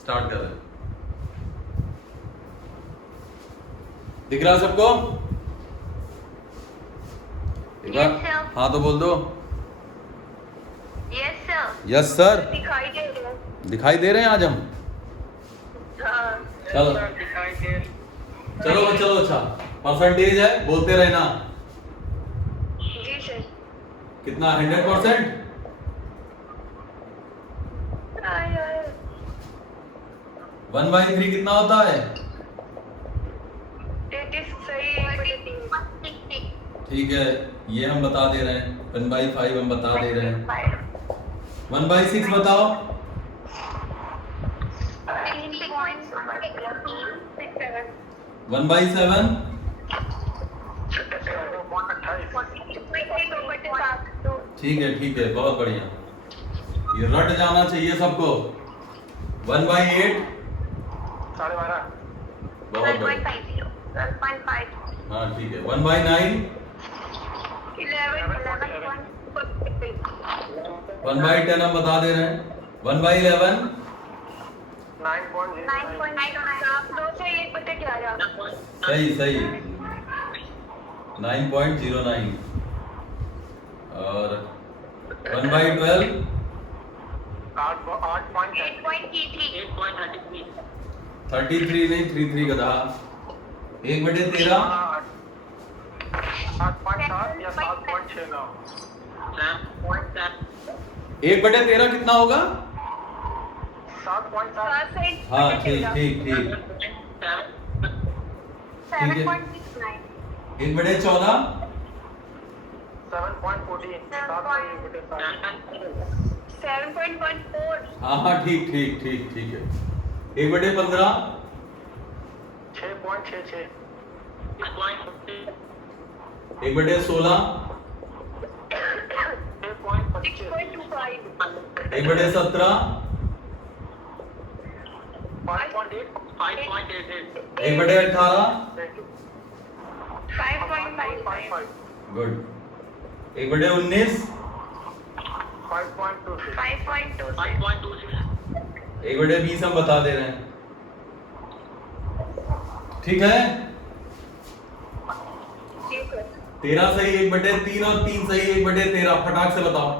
Start कर रहे हैं। दिख रहा सबको? एक बार Yes, sir. हाँ तो बोल दो। Yes, sir. Yes sir. दिखाई दे रहा है। दिखाई दे रहे हैं आज हम। हाँ। चलो दिखाई दे चलो चलो। अच्छा परसेंटेज है, बोलते रहना। जी सर। कितना? 100%? वन बाई थ्री कितना होता है? ठीक है, ये हम बता दे रहे हैं। 1/5 हम बता दे रहे हैं। 1/6 बताओ। 1/7? ठीक है, बहुत बढ़िया। ये रट जाना चाहिए सबको। 1/8? 12.5। बहुत बढ़िया। हाँ ठीक है। 1/9? 1/10 हम बता दे रहे हैं। 1/11? 9.09। सही 9.09। और 1/12? 33 नहीं, 33 का था। 1/13? 8.7 या 7.69। 1/13 कितना होगा? 7.7। हाँ ठीक। ठीक है। 1/14? 7.14। 7.14। हाँ ठीक है। 1/15? 6.66। 1/16? 6.25। 1/17? 5.8। 1/18? 5.55। गुड। 1/19? 5.26। 1/20 हम बता दे रहे हैं। ठीक है। 13 सही 1/3 और 3 सही 1/13। फटाक से बताओ।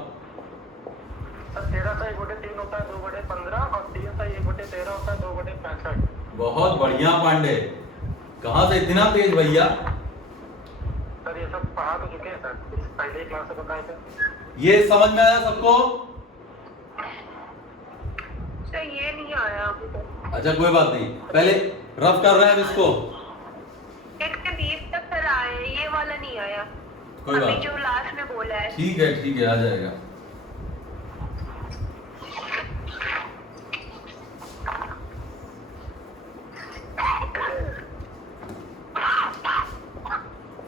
13 से 1/3 होता है 2/15 और 3 से 1/13 होता है 2/65। बहुत बढ़िया पांडे, कहाँ से इतना तेज भैया? सर ये सब पढ़ा तो चुके हैं सर, पहले ही क्लास से बताए थे। ये समझ में आया सबको? सर ये नहीं आया अभी तक। अच्छा कोई बात नहीं, पहले रफ कर रहे हैं इसको। 1 से 20 तक सर आए, ये वाला नहीं आया। कोई बात अभी नहीं। जो लास्ट में बोला है। ठीक है आ जाएगा।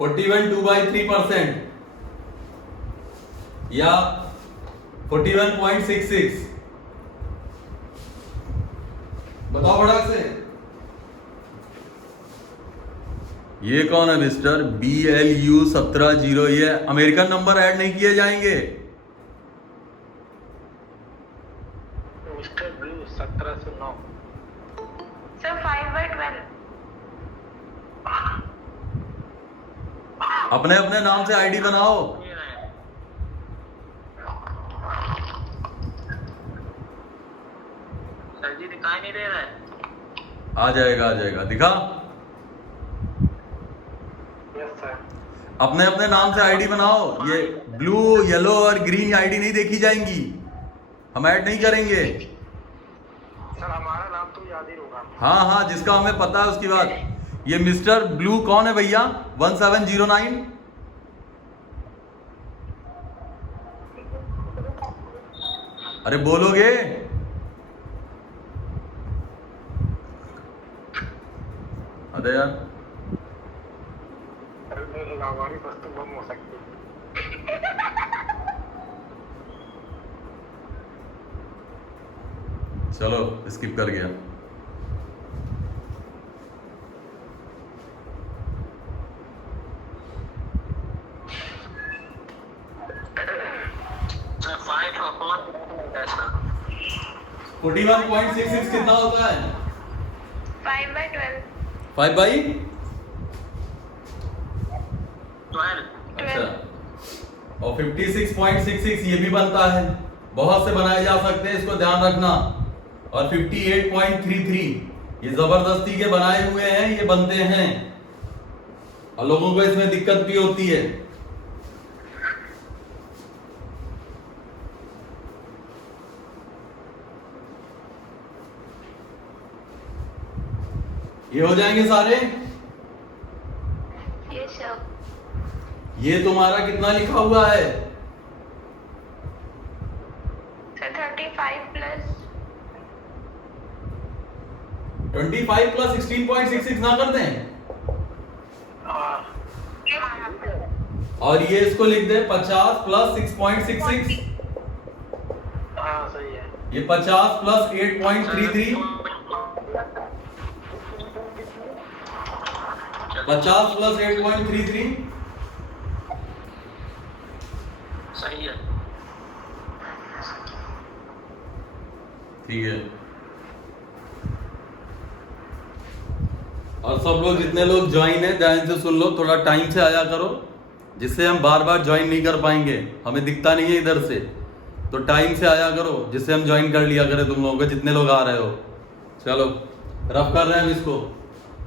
(41 2/3%) या 41.66। बताओ फटाक से। ये कौन है मिस्टर? BLU 17 ये अमेरिकन नंबर ऐड नहीं किए जाएंगे। Mister blue 1709। सर 5/12। अपने अपने नाम से आईडी बनाओ। सर जी दिखाई नहीं दे रहा है। आ जाएगा दिखा। Yes sir. अपने अपने नाम से आईडी बनाओ। ये ब्लू येलो और ग्रीन आईडी नहीं देखी जाएंगी, हम ऐड नहीं करेंगे। सर हमारा नाम तो याद ही होगा। हाँ जिसका हमें पता है उसकी बात। ये मिस्टर ब्लू कौन है भैया? 1709। अरे बोलोगे? अरे यार हमारी वस्तु बम हो सकती है। चलो स्किप कर गया। 41.66 कितना होता है? 5/12 5 बाई 12 अच्छा, और 56.66 ये भी बनता है, बहुत से बनाए जा सकते हैं, इसको ध्यान रखना। और 58.33 ये जबरदस्ती के बनाए हुए हैं, ये बनते हैं और लोगों को इसमें दिक्कत भी होती है। ये हो जाएंगे सारे। ये सब ये तुम्हारा कितना लिखा हुआ है? सर 35 प्लस 25 प्लस 16.66 ना कर दें, और ये इसको लिख दे 50 प्लस 6.66। हाँ सही है। ये 50 प्लस 8.33, 50 प्लस 8.33 सही है। ठीक है। और सब लोग जितने लोग ज्वाइन है ध्यान से सुन लो, थोड़ा टाइम से आया करो, जिससे हम बार बार ज्वाइन नहीं कर पाएंगे, हमें दिखता नहीं है इधर से, तो टाइम से आया करो जिससे हम ज्वाइन कर लिया करें तुम लोगों को, जितने लोग आ रहे हो। चलो रफ कर रहे हैं हम इसको।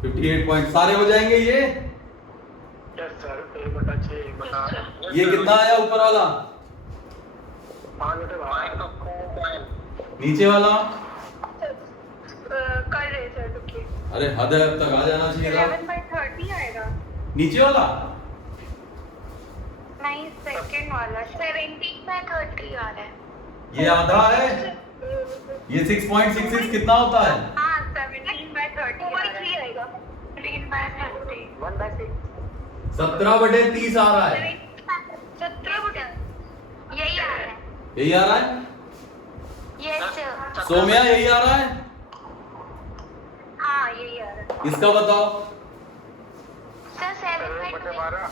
58 पॉइंट सारे हो जाएंगे ये। यस सर, 1/6 1/8 ये कितना आया ऊपर वाला? 5/12 नीचे वाला? कर रहे सर रुकिए। अरे हद है, अब तक आ जाना चाहिए था। 11/30 आएगा। नीचे वाला? नहीं, सेकंड वाला 17/30 आ रहा है। ये आधा है। ये 6.66 कितना होता है? हाँ 17/30 आएगा। 17/30 1/6 17/30 आ रहा है। 17 यही आ रहा है। यही आ रहा है? यस सोम्या यही आ रहा है? हाँ यही आ रहा है। इसका बताओ। सर 1/12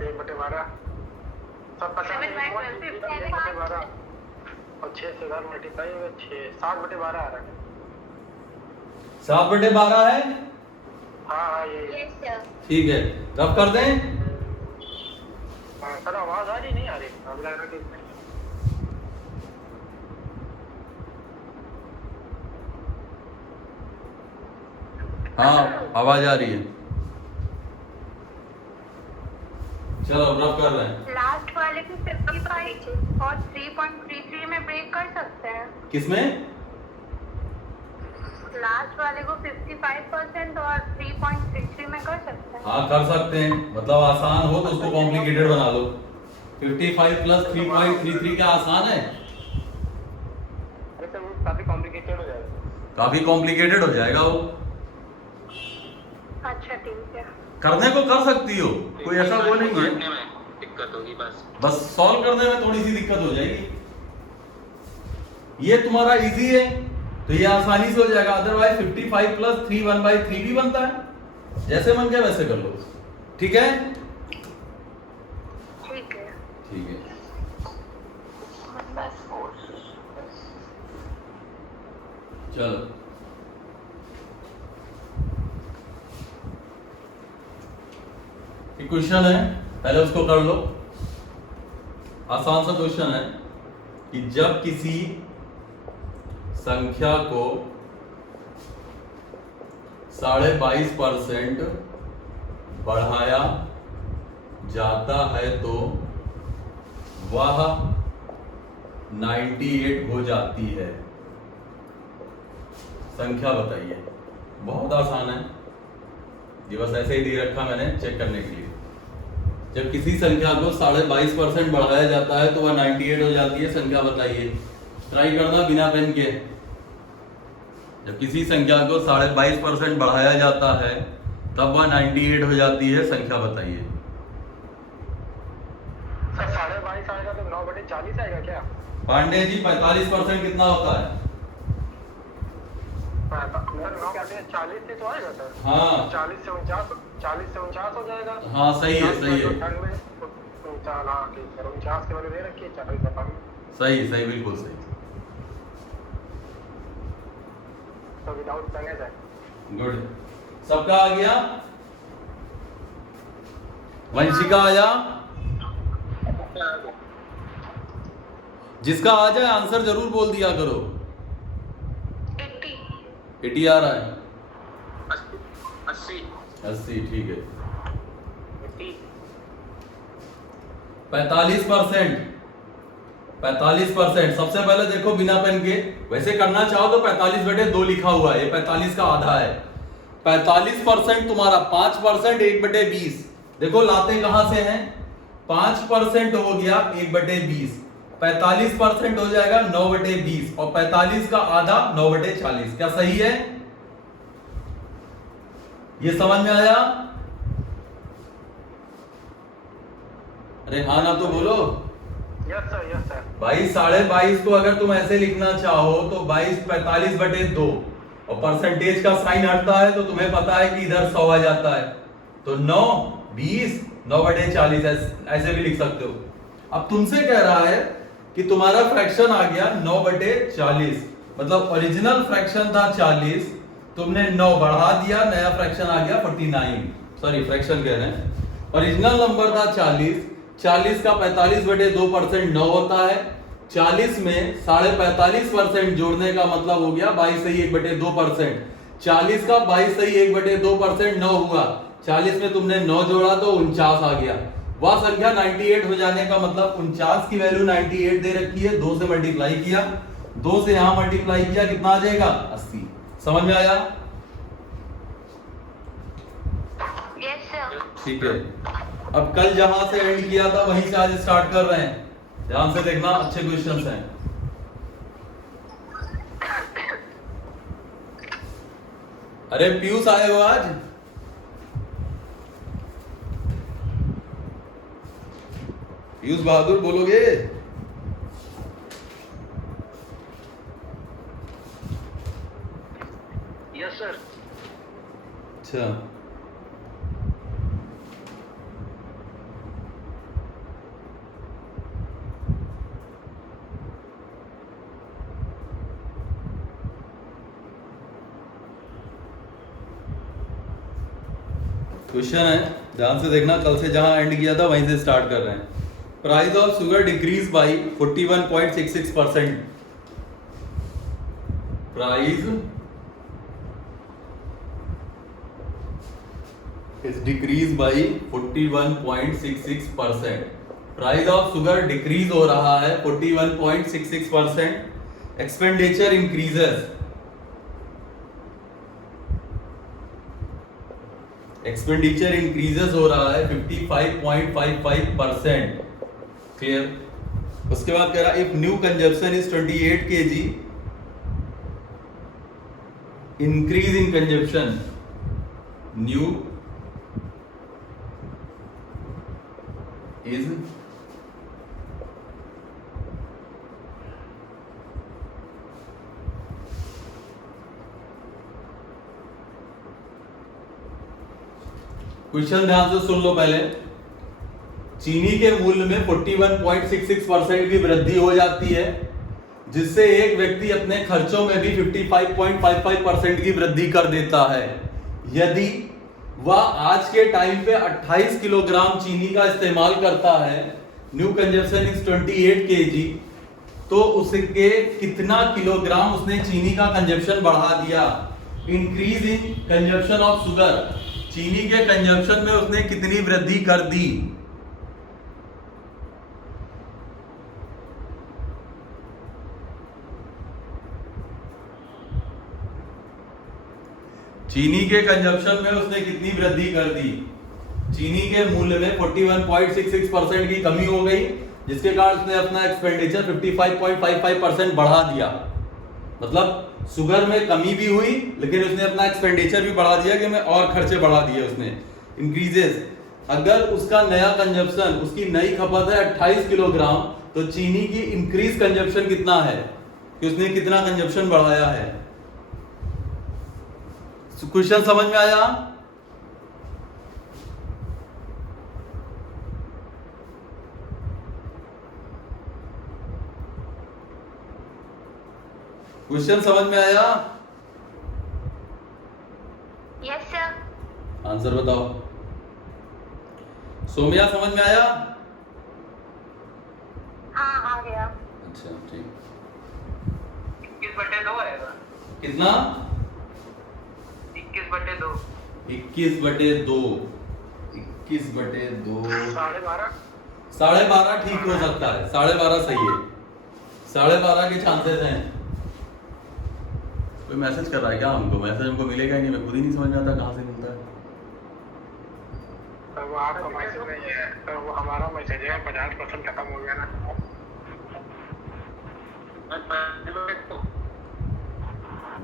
1/12 सब 1/12 और 6 से 10 मल्टीप्लाई होगा 6 7/12 आ रहा है। 7/12 है। हाँ हाँ ये यस सर। ठीक है, रफ कर दें। हाँ सर, आवाज आ रही नहीं आ रही? अब लग रहा कि हाँ आवाज आ रही है। चलो रफ कर रहे हैं। लास्ट वाले की 55 और 3.33 में ब्रेक कर सकते हैं। किसमें? लास्ट वाले को 55% और 3.33 में कर सकते हैं। हाँ कर सकते हैं, मतलब आसान हो तो उसको कॉम्प्लिकेटेड बना लो। 55 प्लस 3.33 क्या आसान है? अरे सर वो काफी कॉम्प्लिकेटेड हो जाएगा। काफी कॉम्प्लिकेटेड हो जाएगा वो। अच्छा ठीक है। करने को कर सकती हो, कोई ऐसा वो नहीं है, दिक्कत होगी बस सॉल्व करने में थोड़ी सी दिक्कत हो जाएगी। ये तुम्हारा इजी है तो ये आसानी से हो जाएगा, अदरवाइज 55 प्लस 3 1/3 भी बनता है। जैसे मन गया वैसे कर लो, ठीक है? ठीक है। ठीक है। चलो एक क्वेश्चन है, पहले उसको कर लो। आसान सा क्वेश्चन है कि जब किसी संख्या को 22.5% बढ़ाया जाता है तो वह 98 हो जाती है। संख्या बताइए। बहुत आसान है ये, बस ऐसे ही दे रखा मैंने चेक करने के लिए। जब किसी संख्या को 22.5% बढ़ाया जाता है तो वह 98 हो जाती है। संख्या बताइए। ट्राई करना बिना पेन के। जब किसी संख्या को 22.5% बढ़ाया जाता है तब वह 98 हो जाती है। संख्या बताइए। सर 22.5 आएगा तो 9/40 आएगा क्या? पांडे जी 45% कितना होता है? सर 9/40 से तो आएगा सर। हाँ 40 से 49 हो जाएगा। हाँ सही है, सही है, 49 के वाले दे रखिए 40 बता। सही सही, बिल्कुल सही। तो विदाउट प्लानेट है। गुड, सबका आ गया? वंशिका आया? जिसका आ जाए आंसर जरूर बोल दिया करो। 80 80 आ रहा है? 80 80 ठीक है। 80 45%। 45%। सबसे पहले देखो बिना पेन के, वैसे करना चाहो तो 45/2 लिखा हुआ है, ये 45 का आधा है। 45% तुम्हारा 5% 1/20। देखो लाते कहां से हैं? 5% हो गया 1/20, 45% हो जाएगा 9/20 और 45 का आधा 9/40। क्या सही है? ये समझ में आया? अरे हाँ ना तो बोलो। Yes sir, yes sir. भाई 22.5 को अगर तुम ऐसे लिखना चाहो तो 22 45/2 और परसेंटेज का साइन हटता है तो तुम्हें पता है कि इधर 100 आ जाता है, तो 9 20 9/40 ऐसे भी लिख सकते हो। अब तुमसे कह रहा है कि तुम्हारा फ्रैक्शन आ गया 9/40, मतलब ओरिजिनल फ्रैक्शन था 40, तुमने 9 बढ़ा दिया, नया फ्रैक्शन आ गया 49। सॉरी फ्रैक्शन कह रहे हैं, ओरिजिनल नंबर था 40, 40 का 45/2% 9 होता है। 40 में 45.5% जोड़ने का मतलब हो गया 22.1/2%। 40 का 22.1/2% 9 हुआ, 40 में तुमने 9 जोड़ा तो 49 आ गया। वह संख्या 98 हो जाने का मतलब 49 की वैल्यू 98 दे रखी है, 2 से मल्टीप्लाई किया, 2 से यहां मल्टीप्लाई किया, कितना आ जाएगा? 80। समझ में आया? Yes sir. ठीक है। अब कल जहां से एंड किया था वहीं से आज स्टार्ट कर रहे हैं, ध्यान से देखना, अच्छे क्वेश्चंस हैं। अरे पीयूष आए हो आज? पीयूष बहादुर बोलोगे? Yes sir. अच्छा, क्वेश्चन है, ध्यान से देखना, कल से जहां एंड किया था वहीं से स्टार्ट कर रहे हैं। Price of sugar decrease by 41.66%। Price is decreased by 41.66%। Price of sugar decrease हो रहा है 41.66%। एक्सपेंडिचर इंक्रीजेस, एक्सपेंडिचर इंक्रीजेस हो रहा है 55.55%। क्लियर? उसके बाद कह रहा है if new consumption is 28 kg, increase in consumption, new is question ध्यान से सुन लो पहले। चीनी के मूल्य में 41.66% की वृद्धि हो जाती है, जिससे एक व्यक्ति अपने खर्चों में भी 55.55% की वृद्धि कर देता है। यदि वह आज के टाइम पे 28 किलोग्राम चीनी का इस्तेमाल करता है, न्यू कंजप्शन इज 28 kg, तो उसके कितना किलोग्राम उसने चीनी का कंजप्शन बढ़ा दिया? Increase in consumption of sugar, चीनी के कंजप्शन में उसने कितनी वृद्धि कर दी? चीनी के कंजप्शन में उसने कितनी वृद्धि कर दी? चीनी के मूल्य में 41.66% की कमी हो गई, जिसके कारण उसने अपना एक्सपेंडिचर 55.55% बढ़ा दिया। मतलब शुगर में कमी भी हुई, लेकिन उसने अपना एक्सपेंडिचर भी बढ़ा दिया कि मैं और खर्चे बढ़ा दिए उसने, इंक्रीजेस। अगर उसका नया कंजप्शन, उसकी नई खपत है 28 किलोग्राम, तो चीनी की इंक्रीज कंजप्शन कितना है कि उसने कितना कंजप्शन बढ़ाया है? क्वेश्चन समझ में आया? क्वेश्चन समझ में आया? Yes sir. आंसर बताओ। सोमिया समझ में आया? हाँ आ गया। अच्छा ठीक। 21/2 आएगा। कितना? 21/2। 21/2। 21/2 12.5। 12.5 ठीक हो सकता है। 12.5 सही है। 12.5 के चांसेस हैं। कोई मैसेज कर रहा है क्या हमको? मैसेज हमको मिलेगा ही नहीं, मैं खुद ही नहीं समझ में आता कहाँ से मिलता है। तो वो आपका मैसेज नहीं है, तो वो हमारा मैसेज है। 50% खत्म हो गया ना।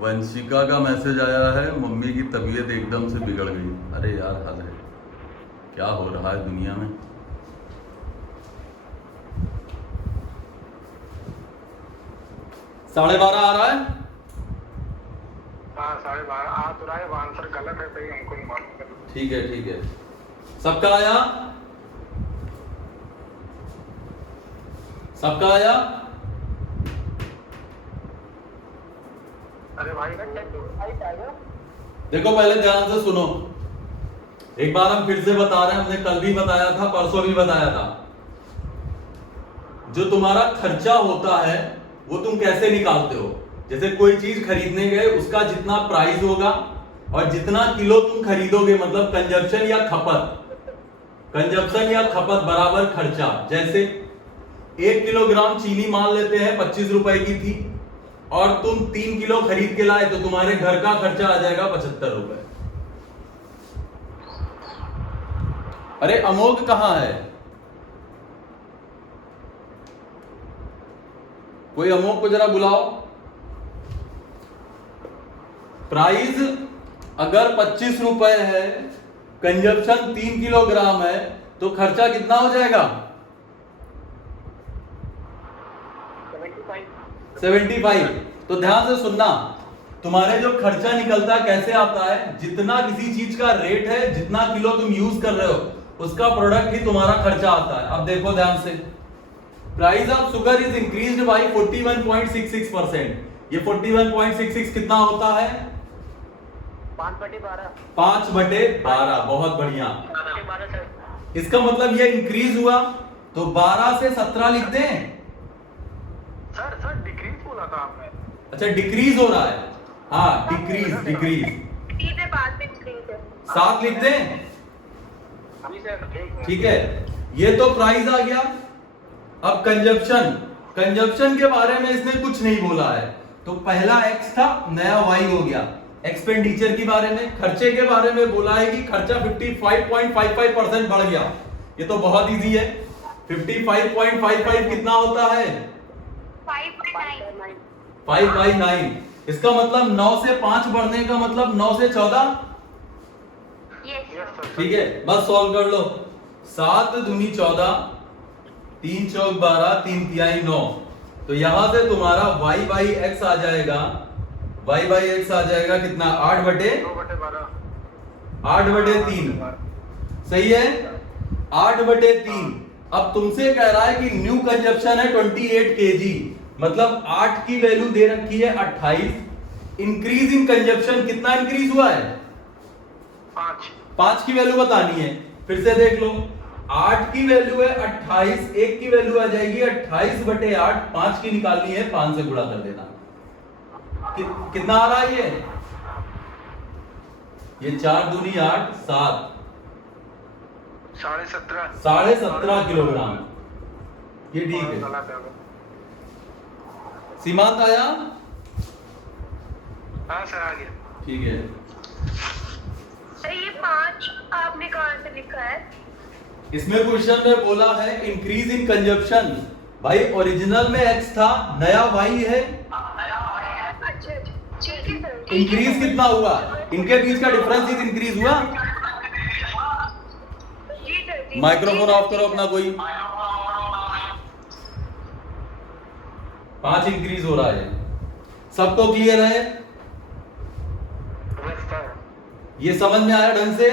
वंशिका का मैसेज आया है, मम्मी की तबीयत एकदम से बिगड़ गई। अरे यार हद है, क्या हो रहा है दुनिया में। साढ़े 12 आ रहा है। हाँ 12.5 आ तो रहा है। वो आंसर गलत है तो ये हमको नहीं मालूम। ठीक है ठीक है, सबका आया? सबका आया? अरे भाई देखो पहले ध्यान से सुनो, एक बार हम फिर से बता रहे हैं, हमने कल भी बताया था, परसों भी बताया था। जो तुम्हारा खर्चा होता है वो तुम कैसे निकालते हो? जैसे कोई चीज खरीदने गए, उसका जितना प्राइस होगा और जितना किलो तुम खरीदोगे, मतलब कंजप्शन या खपत बराबर खर्चा। जैसे 1 किलोग्राम चीनी मान लेते हैं 25 रुपए की थी, और तुम 3 किलो खरीद के लाए, तो तुम्हारे घर का खर्चा आ जाएगा 75 रुपए। अरे अमोघ कहां है? कोई अमोघ को जरा बुलाओ। प्राइस अगर 25 रुपए है, कंजप्शन 3 किलोग्राम है, तो खर्चा कितना हो जाएगा? 75। तो ध्यान से सुनना, तुम्हारे जो खर्चा निकलता है कैसे आता है? जितना किसी चीज का रेट है, जितना किलो तुम यूज कर रहे हो, उसका प्रोडक्ट ही तुम्हारा खर्चा आता है। अब देखो ध्यान से, price of sugar is increased by 41.66%। ये 41.66 कितना होता है? 5/12। 5/12। बहुत बढ़िया। इसका मतलब ये इंक्रीज हुआ, तो 12 से 17 लिख दें। सर डिक्रीज बोला था आपने। अच्छा डिक्रीज हो रहा है। हाँ डिक्रीज। सीधे बाद में इंक्रीज है। 7 लिख दें। ठीक है, ये तो प्राइस आ गया। अब कंजप्शन के बारे में इसने कुछ नहीं बोला है, तो पहला एक्स था, नया वाई हो गया। एक्सपेंडिचर के बारे में, खर्चे के बारे में बोला है कि खर्चा 55.55% बढ़ गया। ये तो बहुत इजी है। 55.55 कितना होता है? 5/9। 5/9। इसका मतलब 9 से 5 बढ़ने का मतलब 9 से 14। यस। ठीक है, बस सॉल्व कर लो। 7 दूनी 14, 3 चौक 12, 3 तिहाई 9। तो यहां से तुम्हारा y बाई एक्स आ जाएगा। y बाई एक्स आ जाएगा कितना? 8/12। 8/3 सही है। 8/3। अब तुमसे कह रहा है कि न्यू कंजप्शन है 28 kg, मतलब 8 की वैल्यू दे रखी है 28। इंक्रीज इन कंजप्शन कितना इंक्रीज हुआ है? 5 की वैल्यू बतानी है। फिर से देख लो, 8 की वैल्यू है 28, 1 की वैल्यू आ जाएगी 28/8। 5 की निकालनी है, 5 से गुणा कर देना। कितना आ रहा है ये 4 दूनी 8, 7, 17.5 किलोग्राम। ये ठीक है। सीमांत आया? हाँ सर आ गया। ठीक है। अरे ये 5 आपने कहाँ से लिखा है? इसमें क्वेश्चन में बोला है इंक्रीज इन कंजप्शन। भाई ओरिजिनल में x था, नया y है। अच्छा ठीक है सर। इंक्रीज कितना हुआ? इनके बीच का डिफरेंस ही इंक्रीज हुआ। जी सर जी। माइक्रोफोन ऑफ करो अपना कोई। 5 इंक्रीज हो रहा है। सबको क्लियर है? ये समझ में आया ढंग से?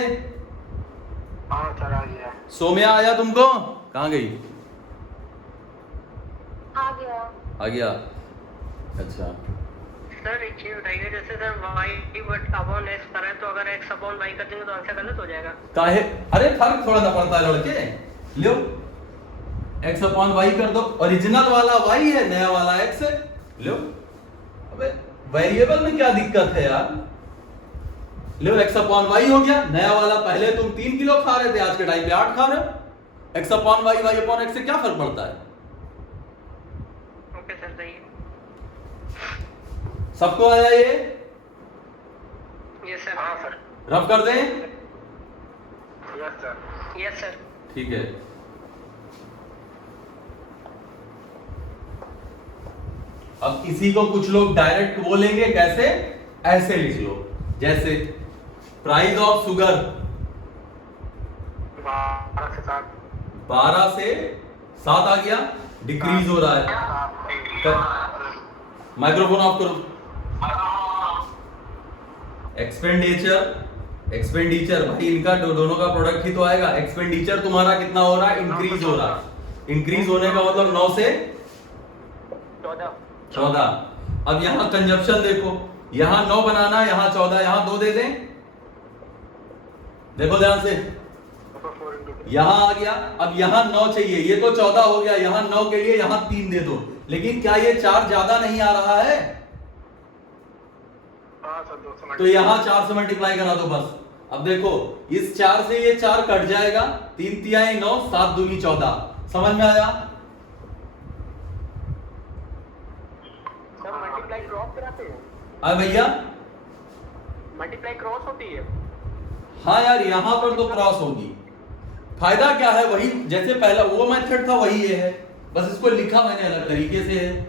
हाँ सर आ गया। सोम्या आया तुमको? कहाँ गई? आ गया। आ गया। अच्छा सर एक चीज बताइए, जैसे sir Y but upon X कर रहे हैं, तो अगर एक्स अपॉन वाई कर देंगे तो आंसर गलत हो जाएगा। काहे? अरे फर्क थोड़ा ना पड़ता है लड़के। लो x अपॉन वाई कर दो, ओरिजिनल वाला y है, नया वाला x है। लो अबे वेरिएबल में क्या दिक्कत है यार। लो x अपॉन वाई हो गया, नया वाला पहले तुम 3 किलो खा रहे थे, आज के टाइम पे 8 खा रहे हो। x upon Y, Y upon x से क्या फर्क पड़ता है? ओके सर, सही है। सबको आया ये? Yes sir. हाँ सर। रफ कर दें? Yes sir. Yes sir. ठीक है। अब किसी को कुछ लोग डायरेक्ट बोलेंगे, कैसे? ऐसे लिख लो, जैसे प्राइस ऑफ शुगर 12 से 7। 12 से 7 आ गया, डिक्रीज हो रहा है। माइक्रोफोन ऑफ करो। एक्सपेंडिचर भाई इनका दोनों का प्रोडक्ट ही तो आएगा। एक्सपेंडिचर तुम्हारा कितना हो रहा है? इंक्रीज हो रहा है। इंक्रीज होने का मतलब 9 से 14। अब यहां कंजप्शन देखो, यहां 9 बनाना, यहां 14, यहां 2 दे दें। देखो ध्यान से, यहां आ गया। अब यहां 9 चाहिए, ये तो 14 हो गया, यहां 9 के लिए यहां 3 दे दो। लेकिन क्या ये 4 ज्यादा नहीं आ रहा है? हाँ सर, 2 से तो यहां 4 से मल्टीप्लाई करा दो बस। अब देखो इस 4 से ये 4 कट जाएगा, 3 तिहाई 9, 7 दूनी 14। समझ में आया? सर मल्टीप्लाई क्रॉस कराते हैं? हाँ भैया, मल्टीप्लाई क्रॉस होती है? हाँ यार, यहां पर तो क्रॉस होगी। फायदा क्या है? वही जैसे पहला वो मेथड था वही ये है, बस इसको लिखा मैंने अलग तरीके से है।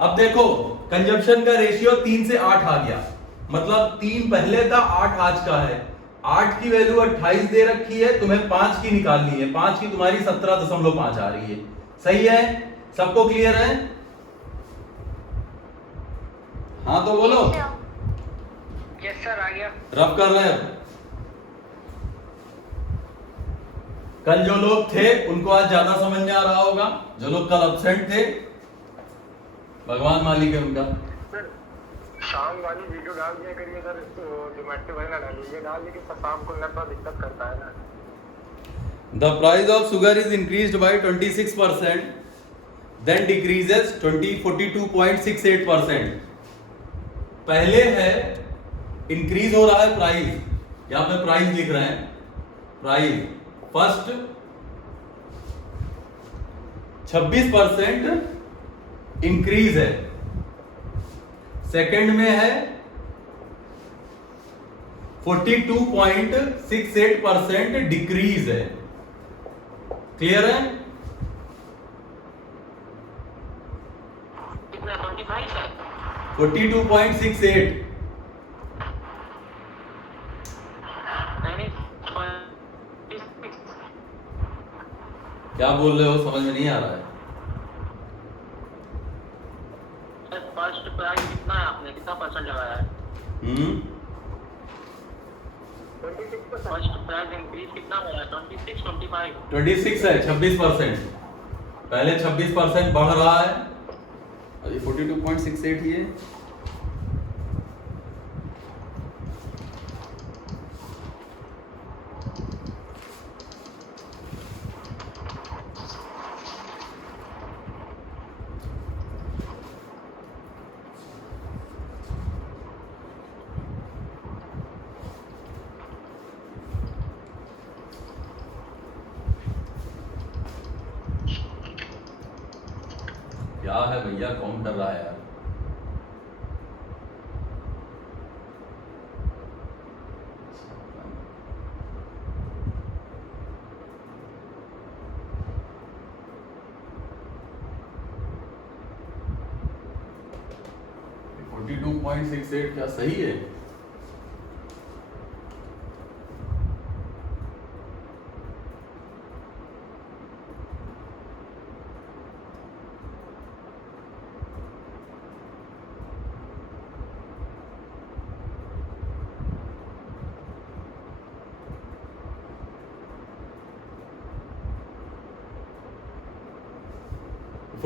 अब देखो कंजप्शन का रेशियो 3 से 8 आ गया, मतलब 3 पहले था, 8 आज का है। 8 की वैल्यू 28 दे रखी है, तुम्हें 5 की निकालनी है। 5 की तुम्हारी 17.5 आ रही है। सही है? सबको क्लियर है? हाँ तो बोलो। यस सर, आ गया। रफ कर रहे हैं। कल जो लोग थे उनको आज ज्यादा समझ में आ रहा होगा, जो लोग कल एब्सेंट थे भगवान मालिक है उनका। सर शाम वाली वीडियो डाल दिया करिए सर, जोमेटो वाला डालिए, ये डाल दीजिए, शाम को ना थोड़ा दिक्कत करता है ना। The price of sugar is increased by 26%, then decreases 42.68%. पहले है इंक्रीज हो रहा है प्राइस, यहां पे प्राइस लिख रहे हैं, प्राइस फर्स्ट 26% इंक्रीज है, सेकंड में है 42.68% डिक्रीज है। क्लियर है? कितना? 25 सर? 42.68। क्या बोल रहे हो? समझ में नहीं आ रहा है। फर्स्ट प्राइस कितना है, आपने कितना परसेंट लगाया है? फर्स्ट प्राइस इंक्रीज कितना हो रहा है? 26, 25? 26 है, 26%। पहले 26% बढ़ रहा है, अभी 42.68 ही है। क्या है भैया, कौन कर रहा है यार? $42.68 क्या सही है?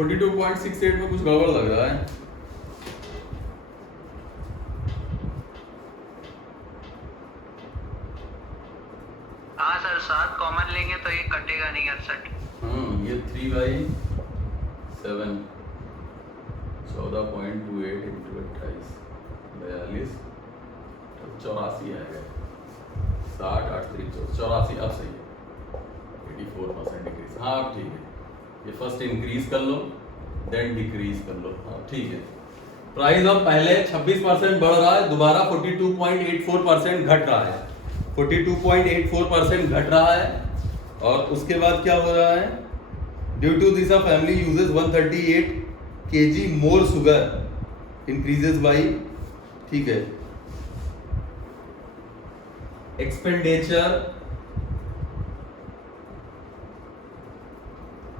42.68 में कुछ गड़बड़ लग रहा है। हाँ सर, 7 कॉमन लेंगे तो ये कटेगा नहीं 68। ये 3/7 14.28 इंटू 28 42 तो 84 आएगा। 60 8 3 84 अब सही है। 84% डिक्रीज। हाँ अब ठीक है। ये फर्स्ट इंक्रीज कर लो देन डिक्रीज कर लो। हाँ ठीक है। प्राइस अब पहले 26% बढ़ रहा है, दोबारा 42.84% घट रहा है। 42.84% घट रहा है और उसके बाद क्या हो रहा है? Due to this a family uses 138 kg more sugar increases by, ठीक है, एक्सपेंडिचर,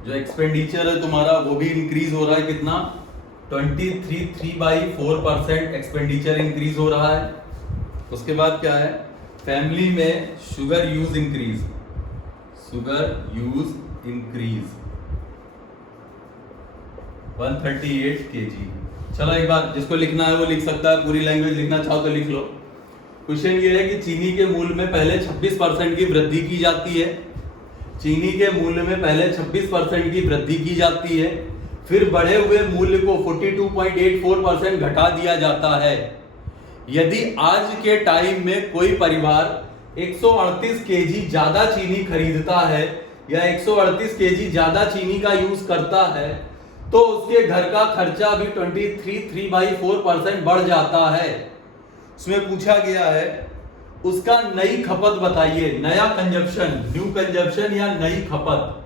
जो एक्सपेंडिचर है तुम्हारा वो भी इंक्रीज हो रहा है। कितना? 23.3/4% एक्सपेंडिचर इंक्रीज हो रहा है। उसके बाद क्या है? फैमिली में sugar use increase, sugar use increase 138 kg। चलो एक बार जिसको लिखना है वो लिख सकता है, पूरी लैंग्वेज लिखना चाहो तो लिख लो। क्वेश्चन ये है कि चीनी के मूल्य में पहले 26% की वृद्धि की जाती है। चीनी के मूल्य में पहले 26% की वृद्धि की जाती है, फिर बढ़े हुए मूल्य को 42.84% घटा दिया जाता है। यदि आज के टाइम में कोई परिवार 138 kg ज्यादा चीनी खरीदता है या 138 kg ज्यादा चीनी का यूज करता है तो उसके घर का खर्चा भी 23.3/4% बढ़ जाता है। उसमें पूछा गया है उसका नई खपत बताइए, नया कंजप्शन, न्यू कंजप्शन या नई खपत,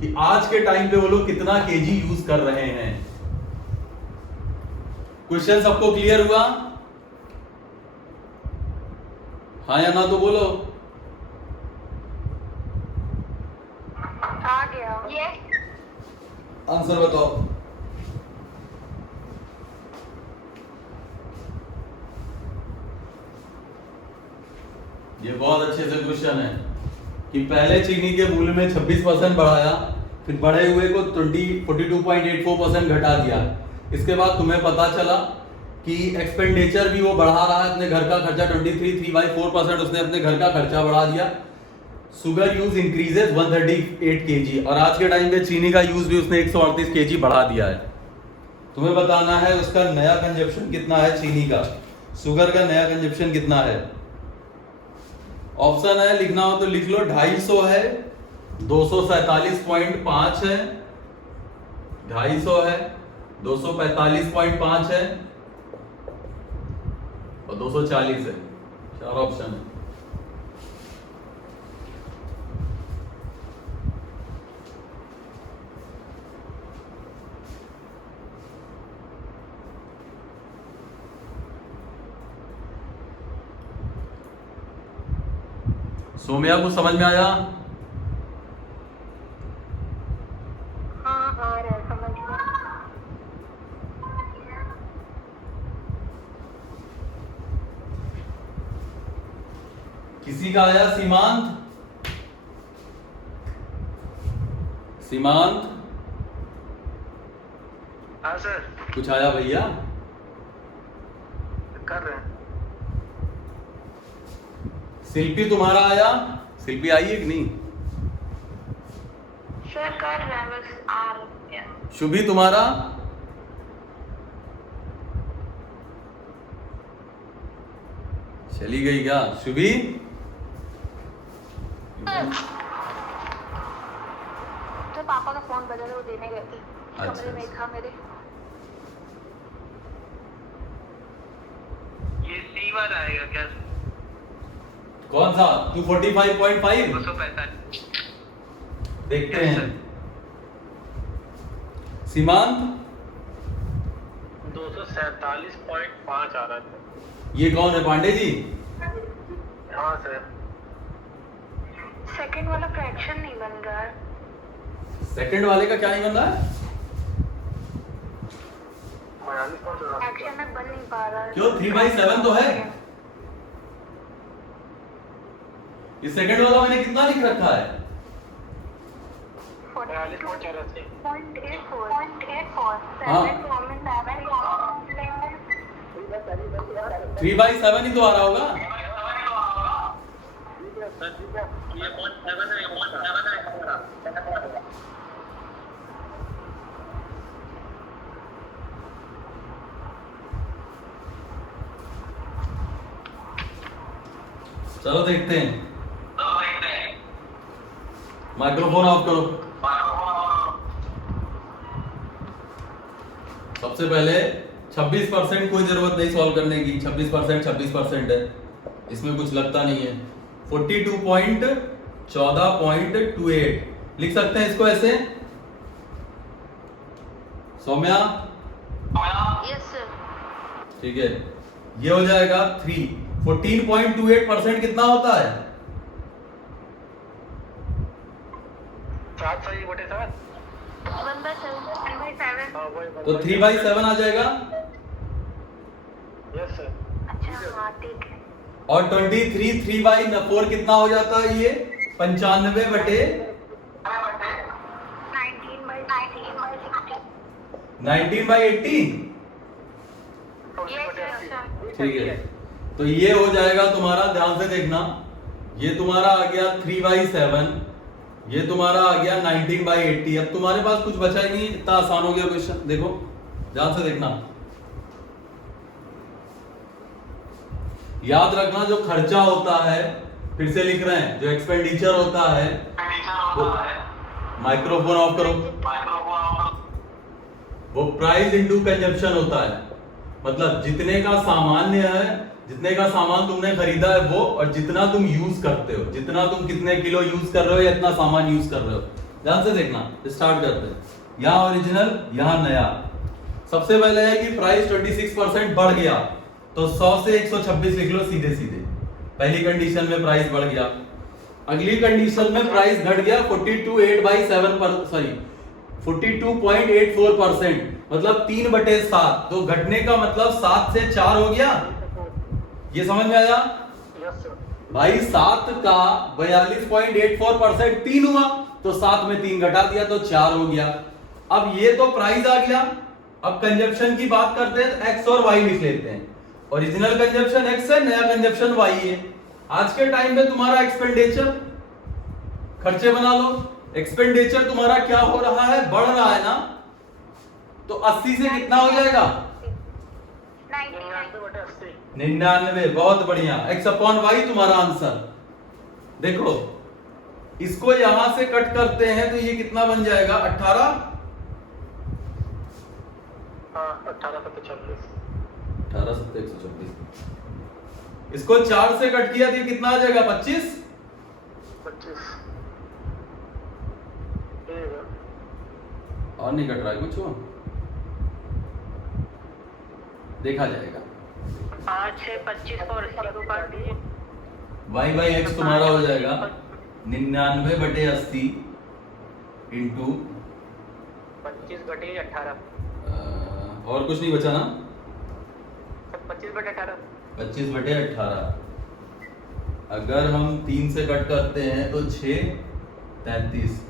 कि आज के टाइम पे वो लोग कितना केजी यूज कर रहे हैं। क्वेश्चन सबको क्लियर हुआ? हाँ या ना तो बोलो। आ गया। यस। आंसर बताओ। ये बहुत अच्छे से क्वेश्चन है कि पहले चीनी के मूल्य में 26% बढ़ाया, फिर बढ़े हुए को 42.84% घटा दिया। इसके बाद तुम्हें पता चला कि एक्सपेंडिचर भी वो बढ़ा रहा है, अपने घर का खर्चा 23.3/4% उसने अपने घर का खर्चा बढ़ा दिया। शुगर यूज इंक्रीजेस 138 kg और आज के टाइम पे चीनी का यूज भी उसने 138 kg बढ़ा दिया है। तुम्हें बताना है उसका नया कंजप्शन कितना है चीनी का, शुगर का नया कंजप्शन कितना है। ऑप्शन है, लिखना हो तो लिख लो। 250 है, 247.5 है, 250 है, 245.5 है और 240 है। 4 ऑप्शन है। सोम्या को समझ में आया? हाँ आ रहा है समझ में। किसी का आया? सीमांत, सीमांत हाँ सर, कुछ आया भैया? कर रहे हैं। शिल्पी तुम्हारा आया? शिल्पी आई है कि नहीं? सर कर रहा है बस आ रहा है। शुभी तुम्हारा? चली गई क्या शुभी? तो पापा का फोन बजा था, वो देने गए थे। अच्छा, कमरे में था मेरे। ये सी वाला आएगा क्या? कौन सा? 245.5? 245। देखते हैं। सीमांत 247.5 आ रहा था। ये कौन है? पांडे जी? हाँ सर। सेकंड वाला फ्रैक्शन नहीं बन रहा है। सेकंड वाले का क्या नहीं बन रहा है? 42.84। फ्रैक्शन में बन नहीं पा रहा है। क्यों? 3/7 तो है। ये सेकंड वाला मैंने कितना लिख रखा है? 42.84 3/7 ही तो आ रहा होगा। ये 0.7 है, 0.7 है। चलो देखते हैं, माइक्रोफोन ऑफ करो। सबसे पहले 26% कोई जरूरत नहीं सॉल्व करने की, 26% है, इसमें कुछ लगता नहीं है। 42.14.28 लिख सकते हैं इसको ऐसे। Saumya yes sir. ठीक है, ये हो जाएगा 3। 14.28% कितना होता है? 7/7 1/7 तो 3/7 आ जाएगा। Yes sir. अच्छा हाँ ठीक है। और 23 3/4 कितना हो जाता है? ये 95/19/60। 19/18 यस सर। ठीक है, तो ये हो जाएगा तुम्हारा, ध्यान से देखना, ये तुम्हारा आ गया 3/7, ये तुम्हारा आ गया 19/80। अब तुम्हारे पास कुछ बचा ही नहीं, इतना आसान हो गया क्वेश्चन। देखो ध्यान से देखना, याद रखना जो खर्चा होता है, फिर से लिख रहे हैं, जो एक्सपेंडिचर होता है, माइक्रोफोन ऑफ करो, वो प्राइस इनटू कंजप्शन होता है। मतलब जितने का सामान्य है, जितने का सामान तुमने खरीदा है वो, और जितना तुम यूज करते हो, जितना तुम कितने किलो यूज कर रहे हो या इतना सामान यूज कर रहे हो। ध्यान से देखना, स्टार्ट करते हैं। यहाँ ओरिजिनल, यहाँ नया। सबसे पहले है कि प्राइस 26% बढ़ गया, तो 100 से 126 लिख लो सीधे सीधे। पहली कंडीशन में प्राइस बढ़ गया। अगली कंडीशन में प्राइस घट गया 42.84%, मतलब 3/7। तो घटने का मतलब 7 से 4 हो गया। ये समझ में आया यस सर। भाई? 7 का 42.84% 3 हुआ, तो 7 में 3 घटा दिया तो 4 हो गया। अब ये तो प्राइस आ गया। अब कंजप्शन की बात करते हैं, एक्स और वाई लिख लेते हैं। ओरिजिनल कंजप्शन एक्स है, नया कंजप्शन वाई है। आज के टाइम में तुम्हारा एक्सपेंडिचर, खर्चे बना लो, एक्सपेंडिचर तुम्हारा क्या हो रहा है? बढ़ रहा है ना। तो 80 से कितना हो जाएगा? 99/80। 99। बहुत बढ़िया, एक्स अपॉन वाई तुम्हारा आंसर। देखो इसको यहां से कट करते हैं तो ये कितना बन जाएगा? 18। हाँ 18/26। 18/126। इसको 4 से कट किया तो ये कितना आ जाएगा? 25। 25। और नहीं कट रहा है कुछ, हो देखा जाएगा। 5 से 25 को 80 को काट दीजिए। वाई बाई एक्स तुम्हारा हो जाएगा 99/80 इंटू 25/18। और कुछ नहीं बचा ना? 25/18। 25/18। अगर हम 3 से कट करते हैं तो 6 33,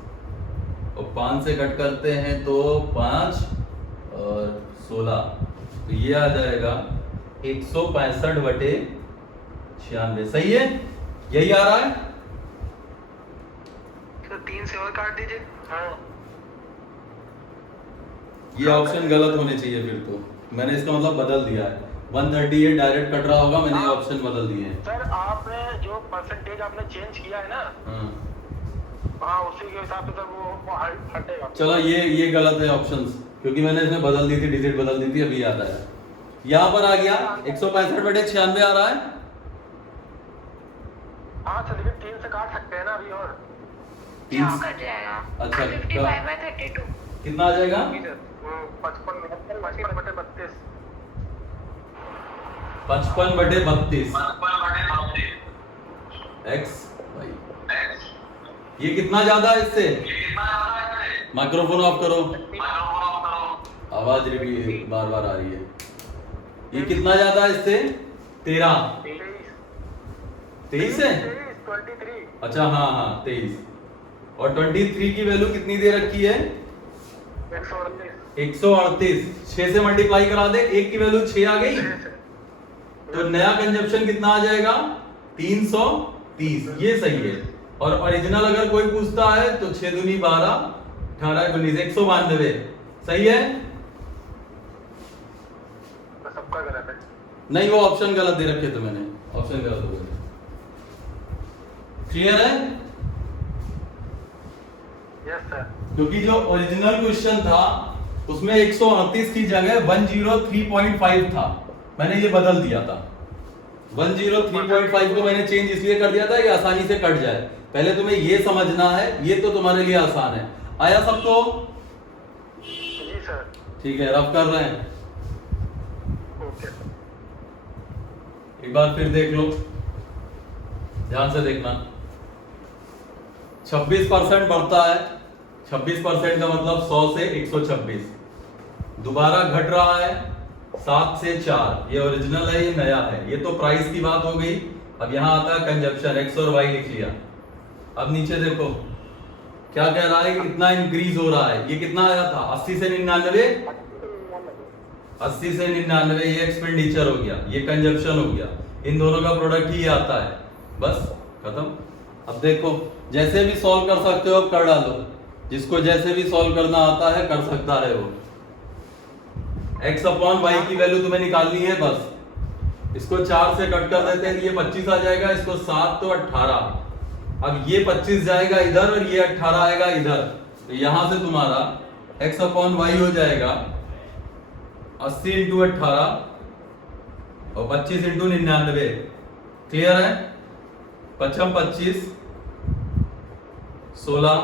और 5 से कट करते हैं तो 5 और 16, तो ये आ जाएगा 165/96। सही है, यही आ रहा है। तो 3 से और काट दीजिए। हाँ ये ऑप्शन गलत होने चाहिए फिर तो। मैंने इसका मतलब बदल दिया है। 138 डायरेक्ट कट रहा होगा, मैंने ये ऑप्शन बदल दिए हैं। सर आपने जो परसेंटेज आपने चेंज किया है ना, हाँ उसी के हिसाब से सर वो हटेगा। चलो ये गलत है ऑप्शंस, क्योंकि मैंने इसमें बदल दी थी, डिजिट बदल दी थी, अभी याद आया। यहाँ पर आ गया 165/96 आ रहा है। हाँ सर लेकिन 3 से काट सकते हैं ना अभी और। 3 कट जाएगा। अच्छा, 55/32 कितना आ जाएगा? 55/32। 55/32 एक्स वाई। ये कितना ज्यादा है इससे? माइक्रोफोन ऑफ करो, आवाज रिपीट बार बार आ रही है। ये कितना ज्यादा है इससे? 13। 23 है? 23। अच्छा हाँ हाँ 23। और 23 की वैल्यू कितनी दे रखी है? 138। 6 से मल्टीप्लाई करा दे, 1 की वैल्यू 6 आ गई, तो नया कंजप्शन कितना आ जाएगा? 330। ये सही है। और ओरिजिनल अगर कोई पूछता है तो 6 दूनी 12, 18 19, 192। सही है? सबका गलत है। नहीं, वो ऑप्शन गलत दे रखे थे मैंने, ऑप्शन गलत हो गए। क्लियर है? Yes sir. क्योंकि जो ओरिजिनल क्वेश्चन था उसमें 138 की जगह 103.5 था, मैंने ये बदल दिया था। 103.5 को मैंने चेंज इसलिए कर दिया था कि आसानी से कट जाए। पहले तुम्हें ये समझना है, ये तो तुम्हारे लिए आसान है। आया सबको? जी सर। ठीक है, रफ कर रहे हैं। ओके। एक बार फिर देख लो, ध्यान से देखना। 26% बढ़ता है, 26% का मतलब 100 से 126। दोबारा घट रहा है 7 से 4। ये ओरिजिनल है, ये नया है। ये तो प्राइस की बात हो गई। अब यहां आता है कंजप्शन, एक्स और वाई लिख लिया। अब नीचे देखो क्या कह रहा है, कितना इंक्रीज हो रहा है। ये कितना आया था? 80 से 99। 80 से 99 ये एक्सपेंडिचर हो गया, ये कंजप्शन हो गया। इन दोनों का प्रोडक्ट ही आता है, बस खत्म। अब देखो, जैसे भी सॉल्व कर सकते हो, अब कर डालो। जिसको जैसे भी सॉल्व करना आता है कर सकता है वो। x अपॉन वाई की वैल्यू तुम्हें निकालनी है बस। इसको 4 से कट कर देते हैं, ये 25 आ जाएगा, इसको 7 तो 18। अब ये 25 जाएगा इधर और ये 18 आएगा इधर, तो यहां से तुम्हारा x अपॉन वाई हो जाएगा 80 इंटू 18 और 25 इंटू 99। क्लियर है? 55 25 16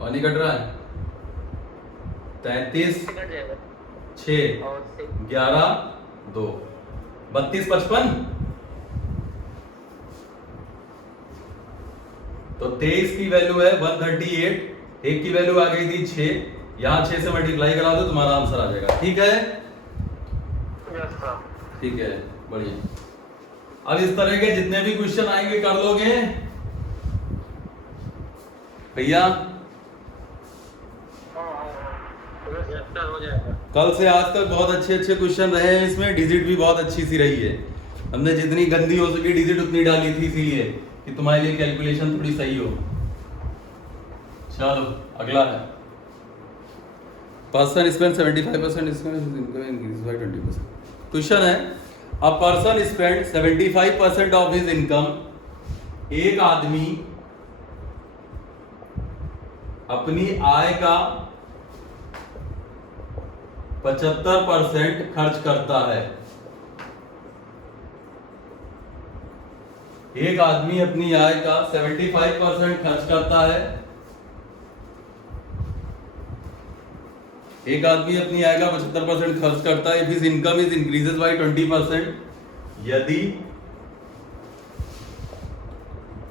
और नहीं कट रहा है, 33 6 11 2 32 55। तो 23 की वैल्यू है 138, 1 की वैल्यू आ गई थी 6, यहां 6 से मल्टीप्लाई करा दो तुम्हारा आंसर आ जाएगा। ठीक है? Yes sir. ठीक है, बढ़िया। अब इस तरह के जितने भी क्वेश्चन आएंगे कर लोगे भैया? हो जाएगा। कल से आज तक बहुत अच्छे अच्छे क्वेश्चन रहे हैं, इसमें डिजिट भी बहुत अच्छी सी रही है। हमने जितनी गंदी हो सकी डिजिट उतनी डाली थी, इसीलिए कि तुम्हारे लिए कैलकुलेशन थोड़ी सही हो। चलो अगला है, person spend 75% increase by 20%। Question है, a person spend 75% of his income. एक आदमी अपनी आय का 75% खर्च करता है। एक आदमी अपनी आय का 75% खर्च करता है। एक आदमी अपनी आय का 75% खर्च करता है। If his income is increases by 20%, यदि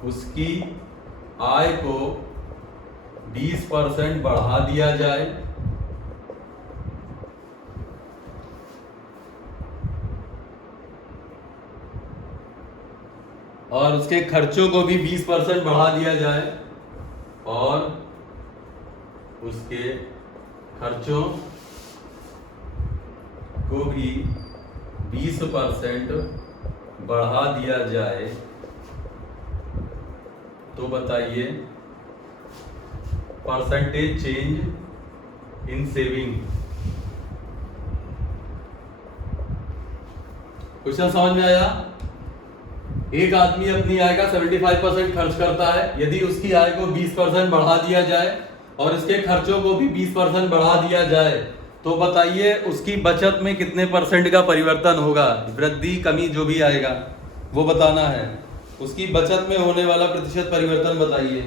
उसकी आय को 20% बढ़ा दिया जाए, और उसके खर्चों को भी 20% बढ़ा दिया जाए, और उसके खर्चों को भी 20% बढ़ा दिया जाए, तो बताइए percentage change in saving. Question समझ में आया? एक आदमी अपनी आय का 75% खर्च करता है। यदि उसकी आय को 20% बढ़ा दिया जाए और इसके खर्चों को भी 20% बढ़ा दिया जाए, तो बताइए उसकी बचत में कितने परसेंट का परिवर्तन होगा। वृद्धि कमी जो भी आएगा वो बताना है। उसकी बचत में होने वाला प्रतिशत परिवर्तन बताइए।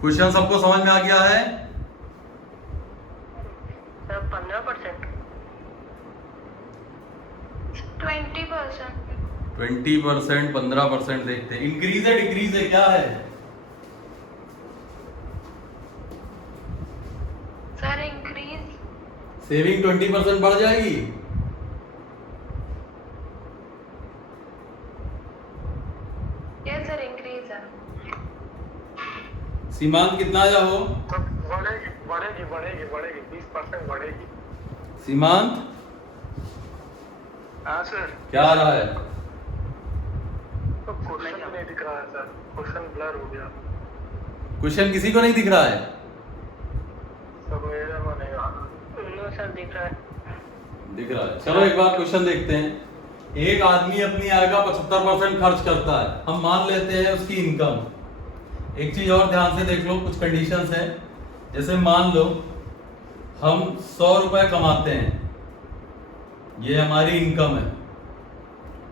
क्वेश्चन सबको समझ में आ गया है? 15%। 20%। 20%, 15% देखते हैं। इंक्रीज है डिक्रीज है, क्या है? Sir increase. सेविंग 20% बढ़ जाएगी। सीमांत कितना आया हो? तो बढ़ेगी बढ़ेगी बढ़ेगी बढ़ेगी 20% बढ़ेगी। सीमांत हाँ सर। क्या आ रहा है? तो क्वेश्चन नहीं दिख रहा है सर, क्वेश्चन ब्लर हो गया। क्वेश्चन किसी को नहीं दिख रहा है? सब मेरे में नहीं आ रहा। नो सर दिख रहा है। दिख रहा है। चलो एक बार क्वेश्चन देखते हैं। एक आदमी अपनी आय का 75% खर्च करता है। हम मान लेते हैं उसकी इनकम। एक चीज और ध्यान से देख लो, कुछ कंडीशंस हैं। जैसे मान लो हम 100 रुपए कमाते हैं, ये हमारी इनकम है।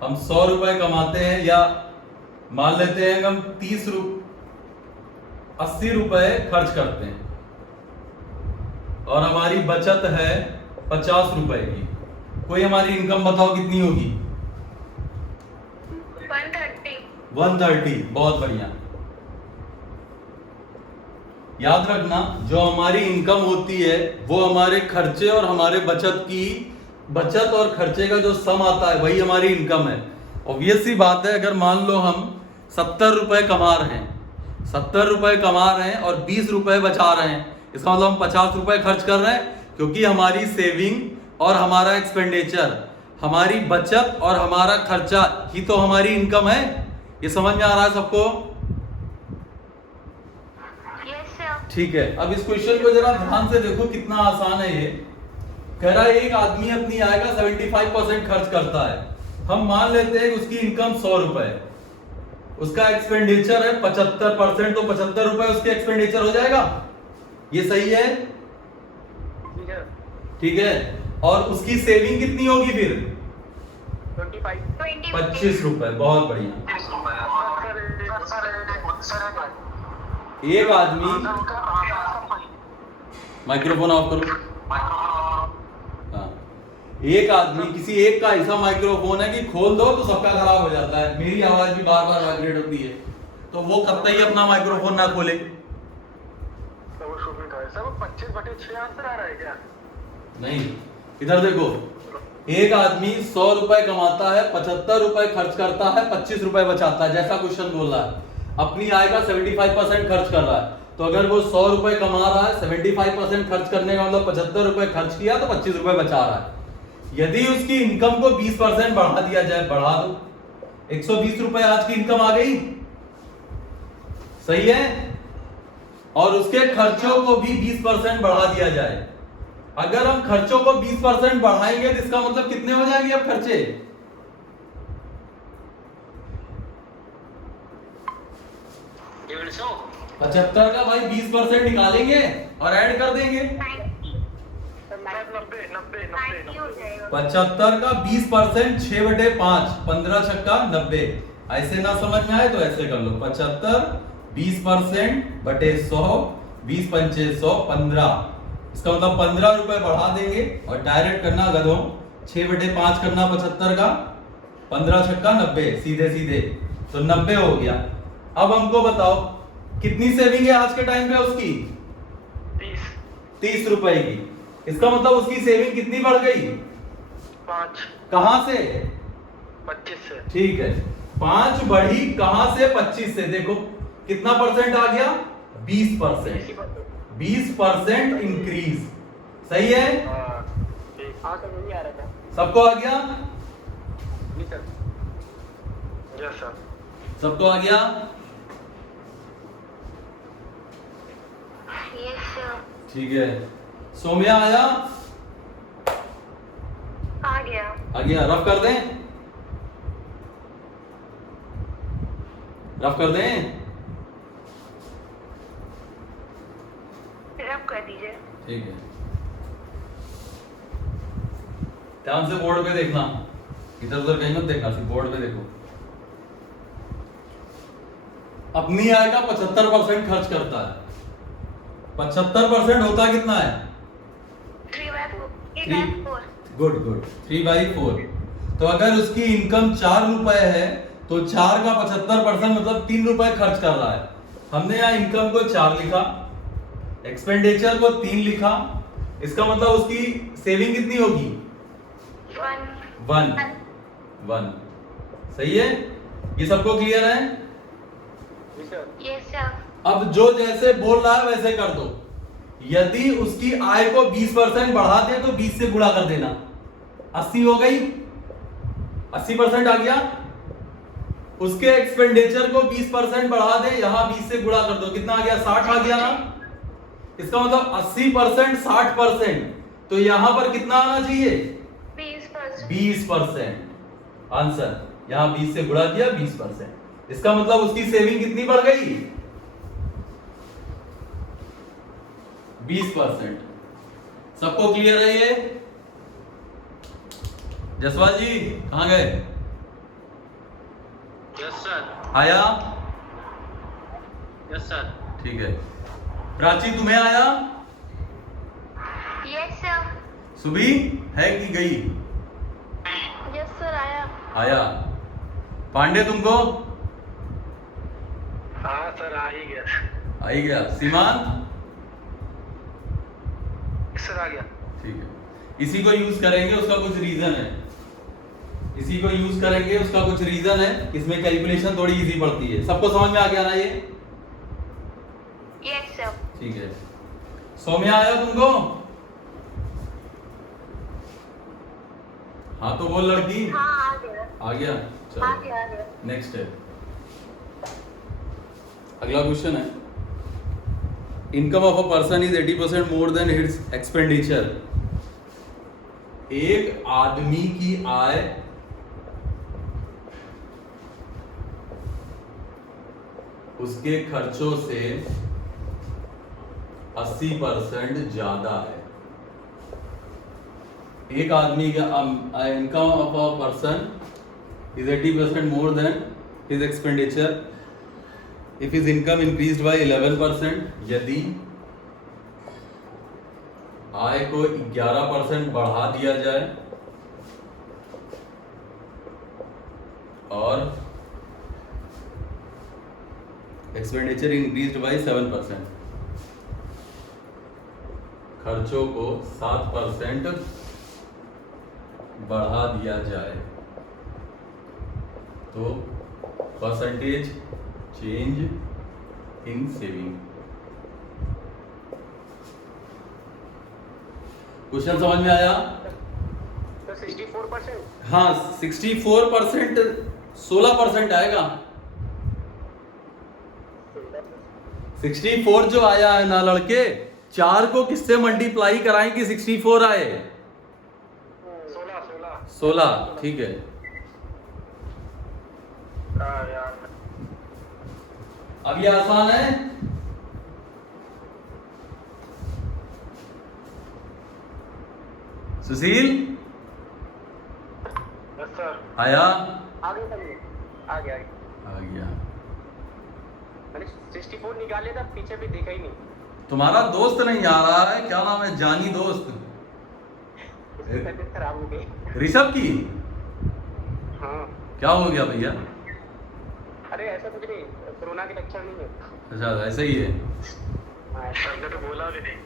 हम 100 रुपए कमाते हैं, या मान लेते हैं कि हम 80 रुपए खर्च करते हैं और हमारी बचत है 50 रुपए की। कोई हमारी इनकम बताओ कितनी होगी? 130। 130। बहुत बढ़िया। याद रखना, जो हमारी इनकम होती है वो हमारे खर्चे और हमारे बचत और खर्चे का जो सम आता है वही हमारी इनकम है। ऑब्वियस सी बात है, अगर मान लो हम 70 रुपए कमा रहे हैं, 70 रुपए कमा रहे हैं और 20 रुपए बचा रहे हैं, इसका मतलब हम 50 रुपए खर्च कर रहे हैं, क्योंकि हमारी सेविंग और हमारा एक्सपेंडिचर, हमारी बचत और हमारा खर्चा ही तो हमारी इनकम है। ये समझ में आ रहा है सबको? Yes sir. ठीक है। अब इस क्वेश्चन को जरा ध्यान से देखो, कितना आसान है ये। कह रहा है एक आदमी अपनी आय का 75% खर्च करता है। हम मान लेते हैं कि उसकी इनकम 100 रुपए है, उसका एक्सपेंडिचर है 75%, तो 75 रुपए उसके एक्सपेंडिचर हो जाएगा। ये सही है? ठीक है। और उसकी सेविंग कितनी होगी फिर? 25 रुपए। बहुत बढ़िया। एक आदमी, माइक्रोफोन ऑफ करो। हाँ, एक आदमी, किसी एक का ऐसा माइक्रोफोन है कि खोल दो तो सबका खराब हो जाता है। मेरी आवाज भी बार बार वाइब्रेट होती है, तो वो कतई अपना माइक्रोफोन ना खोले। तो वो सुविधा है सर। 25/6 आंसर आ रहा है क्या? नहीं, इधर देखो। एक आदमी 100 रुपए कमाता है, 75 रुपए खर्च करता है, 25 रुपए बचाता है, जैसा क्वेश्चन बोल रहा है। अपनी आय का 75% खर्च कर रहा है, तो अगर वो 100 रुपए कमा रहा है, 75% खर्च करने का मतलब 75 रुपए खर्च किया तो 25 रुपए बचा रहा है। यदि उसकी इनकम को 20% बढ़ा दिया जाए, बढ़ा दो, 120 रुपए आज की इनकम आ गई, सही है। और उसके खर्चों को भी 20% बढ़ा दिया जाए। अगर हम खर्चों को 20% बढ़ाएंगे तो इसका मतलब कितने हो जाएंगे अब खर्चे? 75 का भाई 20% निकालेंगे और ऐड कर देंगे। 75 का 20%, 6/5, 15 छक्का 90। ऐसे ना समझ में आए तो ऐसे कर लो, 75 20% बटे 100, 20 पंचे 100, 15। इसका मतलब 15 रुपए बढ़ा देंगे और डायरेक्ट करना गधों, 6/5 करना 75 का, 15 छक्का 90, सीधे सीधे, तो 90 हो गया। अब हमको बताओ कितनी सेविंग है आज के टाइम पे उसकी? 30 रुपए की। इसका मतलब उसकी सेविंग कितनी बढ़ गई? 5। कहां से? 25 से। ठीक है, 5 बढ़ी कहां से? 25 से। देखो कितना परसेंट आ गया? 20%। 20% इंक्रीज। सही है? सबको आ गया? Yes sir. सबको आ गया? Yes sir. ठीक है। सोम्या आया? आ गया। आ गया। रफ कर दें? रफ कर दें? रब कर दीजिए। ठीक है। ध्यान से बोर्ड पे देखना, इधर उधर कहीं मत देखना, सिर्फ बोर्ड पे देखो। अपनी आय का 75% खर्च करता है। 75% होता कितना है? 3/4। Good good, 3/4। तो अगर उसकी इनकम 4 रुपए है तो 4 का 75% मतलब 3 रुपए खर्च कर रहा है। हमने यहाँ इनकम को 4 लिखा, एक्सपेंडिचर को 3 लिखा, इसका मतलब उसकी सेविंग कितनी होगी? 1। सही है? ये सबको क्लियर है? Yes sir. अब जो जैसे बोल रहा है वैसे कर दो। यदि उसकी आय को 20% बढ़ा दे तो 20 से गुणा कर देना। 80 हो गई, 80% आ गया। उसके एक्सपेंडिचर को 20% बढ़ा दे, यहां 20 से गुणा कर दो, कितना आ गया? 60 आ गया ना। इसका मतलब 80% 60%, तो यहां पर कितना आना चाहिए? 20%। 20%। आंसर यहां 20 से गुणा किया, 20%। इसका मतलब उसकी सेविंग कितनी बढ़ गई? 20%। सबको क्लियर है ये? जसवाल जी कहां गए? Yes sir. आया? Yes sir. ठीक है। प्राची तुम्हें आया? Yes sir. सुबी है कि गई? यस सर, आया। आया। पांडे तुमको? हाँ सर, आ ही गया। आ ही गया। सीमांत? सर आ गया। ठीक है। इसी को यूज करेंगे, उसका कुछ रीजन है। इसी को यूज करेंगे, उसका कुछ रीजन है। इसमें कैलकुलेशन थोड़ी इजी पड़ती है। सबको समझ में आ गया ना ये? Yes sir. ठीक है। सौम्या आया तुमको? हाँ तो बोल लड़की। हाँ, आ गया। आ गया? आ चलो गया, आ गया। नेक्स्ट है। अगला क्वेश्चन है, income of a person is 80% more than his expenditure. एक आदमी की आय उसके खर्चों से 80% ज्यादा है। एक आदमी का income of a person is 80% more than his expenditure if his income increased by 11%। यदि आय को 11% बढ़ा दिया जाए और एक्सपेंडिचर इंक्रीज्ड बाय 7%, खर्चों को 7% बढ़ा दिया जाए तो percentage change in saving. Question समझ में आया? तो 64%। हाँ 64%, 16% आएगा। 64 जो आया है ना लड़के, 4 को किससे मल्टीप्लाई कराएं कि 64 आए? 16। ठीक है। यार अब ये आसान है। सुशील यस सर। आया? आ गया सर, आ गया। आ गया। मैंने 64 निकाले था, पीछे भी देखा ही नहीं। तुम्हारा दोस्त नहीं आ रहा है, क्या नाम है? जानी दोस्त उसकी तबीयत खराब हो गई। ऋषभ की? हाँ। क्या हो गया भैया? अरे ऐसा कुछ नहीं, कोरोना के लक्षण नहीं है। अच्छा ऐसा ही है। हमने तो बोला भी नहीं।